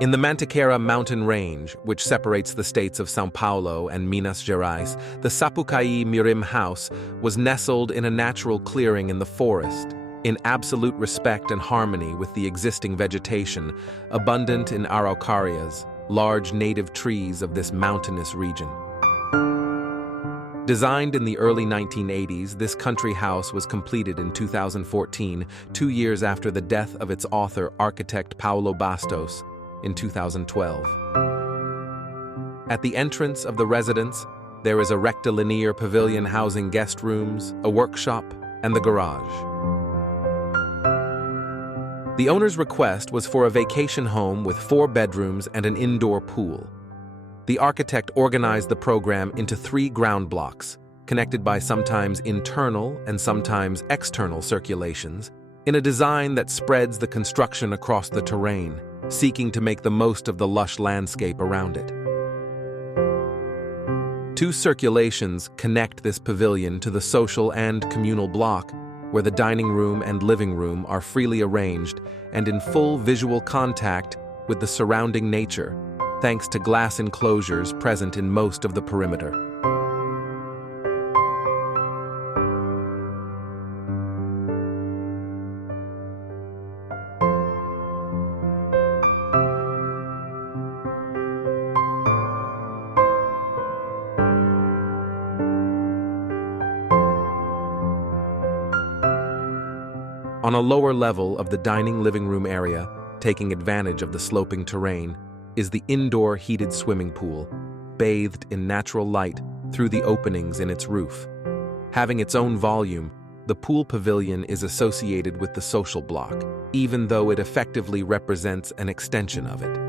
In the Mantiqueira Mountain Range, which separates the states of São Paulo and Minas Gerais, the Sapucaí-Mirim House was nestled in a natural clearing in the forest, in absolute respect and harmony with the existing vegetation, abundant in Araucarias, large native trees of this mountainous region. Designed in the early 1980s, this country house was completed in 2014, 2 years after the death of its author, architect Paulo Bastos, in 2012. At the entrance of the residence, there is a rectilinear pavilion housing guest rooms, a workshop, and the garage. The owner's request was for a vacation home with 4 bedrooms and an indoor pool. The architect organized the program into 3 ground blocks, connected by sometimes internal and sometimes external circulations, in a design that spreads the construction across the terrain, seeking to make the most of the lush landscape around it. 2 circulations connect this pavilion to the social and communal block, where the dining room and living room are freely arranged and in full visual contact with the surrounding nature, thanks to glass enclosures present in most of the perimeter. On a lower level of the dining living room area, taking advantage of the sloping terrain, is the indoor heated swimming pool, bathed in natural light through the openings in its roof. Having its own volume, the pool pavilion is associated with the social block, even though it effectively represents an extension of it.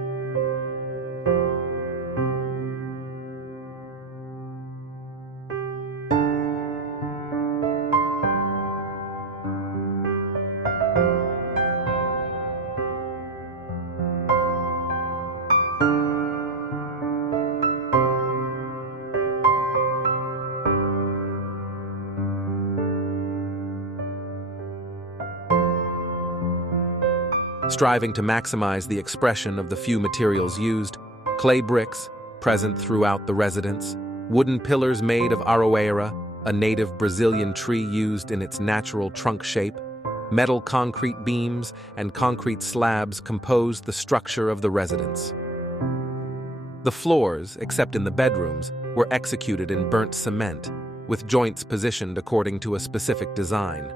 Striving to maximize the expression of the few materials used, clay bricks, present throughout the residence, wooden pillars made of Araucaria, a native Brazilian tree used in its natural trunk shape, metal concrete beams and concrete slabs compose the structure of the residence. The floors, except in the bedrooms, were executed in burnt cement, with joints positioned according to a specific design.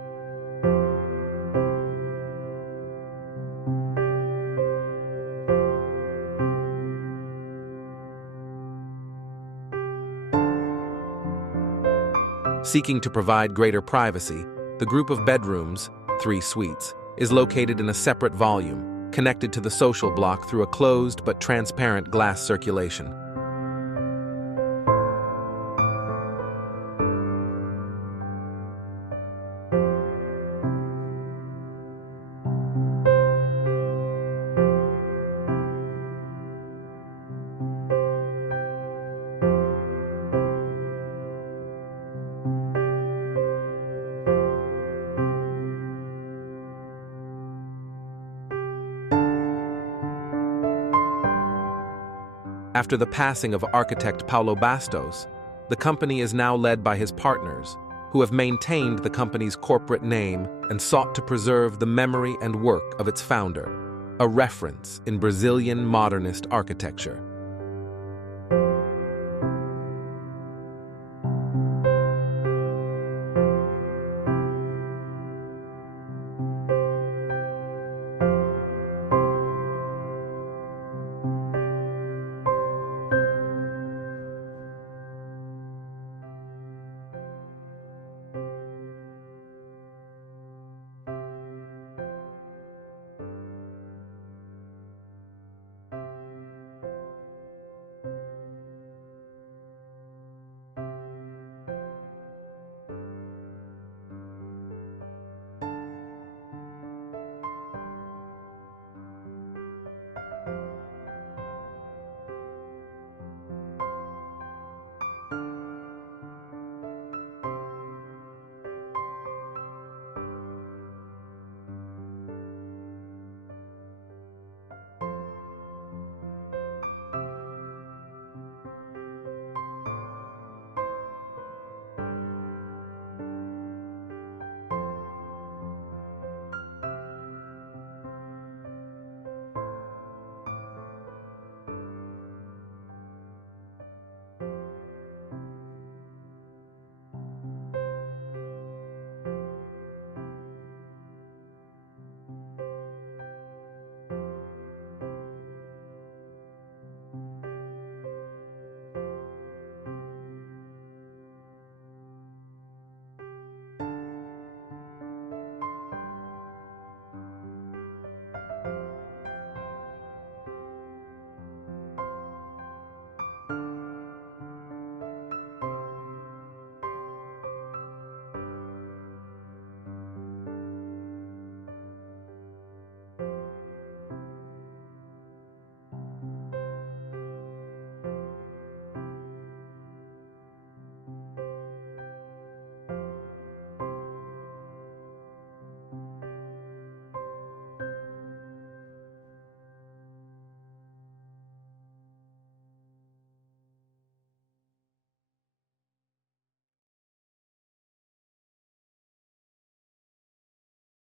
Seeking to provide greater privacy, the group of bedrooms, 3 suites, is located in a separate volume, connected to the social block through a closed but transparent glass circulation. After the passing of architect Paulo Bastos, the company is now led by his partners, who have maintained the company's corporate name and sought to preserve the memory and work of its founder, a reference in Brazilian modernist architecture.